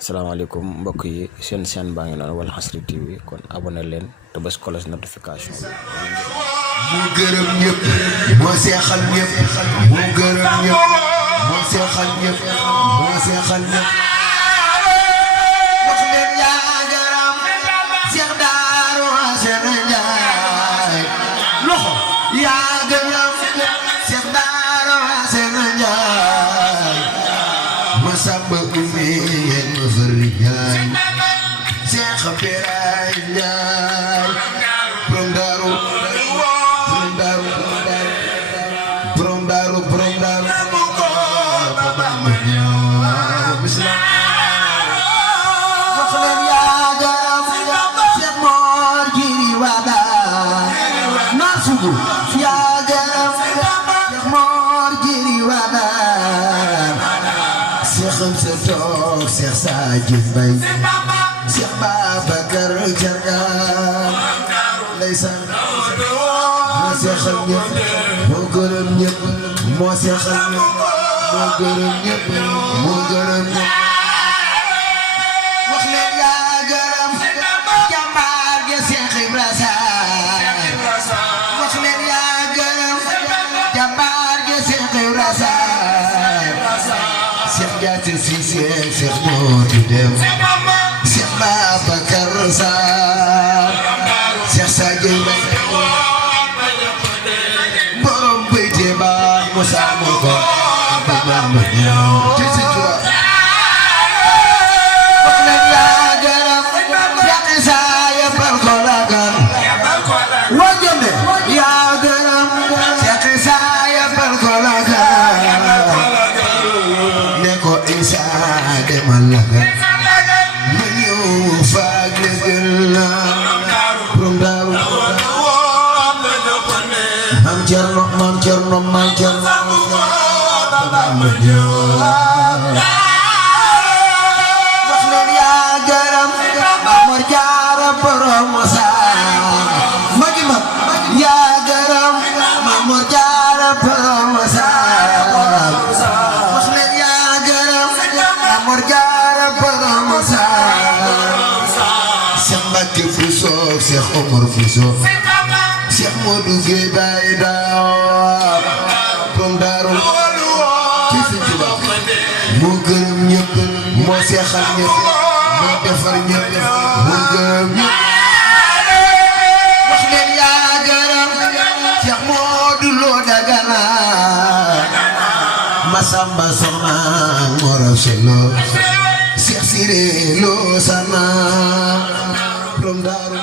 asalaamaaleykum mbokk yi seen chaîne baa ngi noonu Walfadjri TV kon abonné leen te bës cloche notification bi. mu gërëm ñëpp moo seexal ñëpp mu gërëm ñëpp moo seexal ñëpp moo seexal ñëpp. wax leen yaa gërëm Seex Daaru Asan Njaay loxo yaa gërëm Seex Daaru Asan Njaay ma samba ummi yéen ma fëri Njaay Seex Biraay Njaay borom daaru Seex Saajid Mbay Seex Babakar Jargaan ndeysaan moo seexal ñëpp moo gërëm ñëpp moo seexal ñëpp moo gërëm ñëpp moo gërëm ñëpp. wax leen yaa gërëm jàmbaar ge Seex Ibra Saar wax leen yaa gërëm jàmbaar ge Seex Ibra Saar Seex Jaase Siise Seex Moodu Dem Seex Babakar Saar Seex Saajid Mbay borom bayte baax mu saamu ko ba Bamba ñëw ci si jura wax leen yaa gërëm yaqi saa yebal ko lagan waa jëmbe yaa gërëm yaqi saa yebal ko lagan ne ko Isa demal lagan ma ñëw faag lëgël na borom daaru Maam Cerno Maam Cerno Maam Cerno wax leen yaa gërëm Mor Jaara borom Saam magi ma yaa gërëm Mor Jaara borom Saam wax leen yaa gërëm Mor Jaara borom Saam Seex Mbàkke Buso Seex Omar Buso Seex Moodu Géey Baay Daaw borom daaru ci Sëñ Tuubaa moo gërëm ñëpp moo seexal ñëpp moo defar ñëpp moo gërëm ñëpp. wax leen yaa gërëm Seex Moodu Lo Dagana Masamba Soxna Moro Selo Seex Siré Lo Sana borom daaru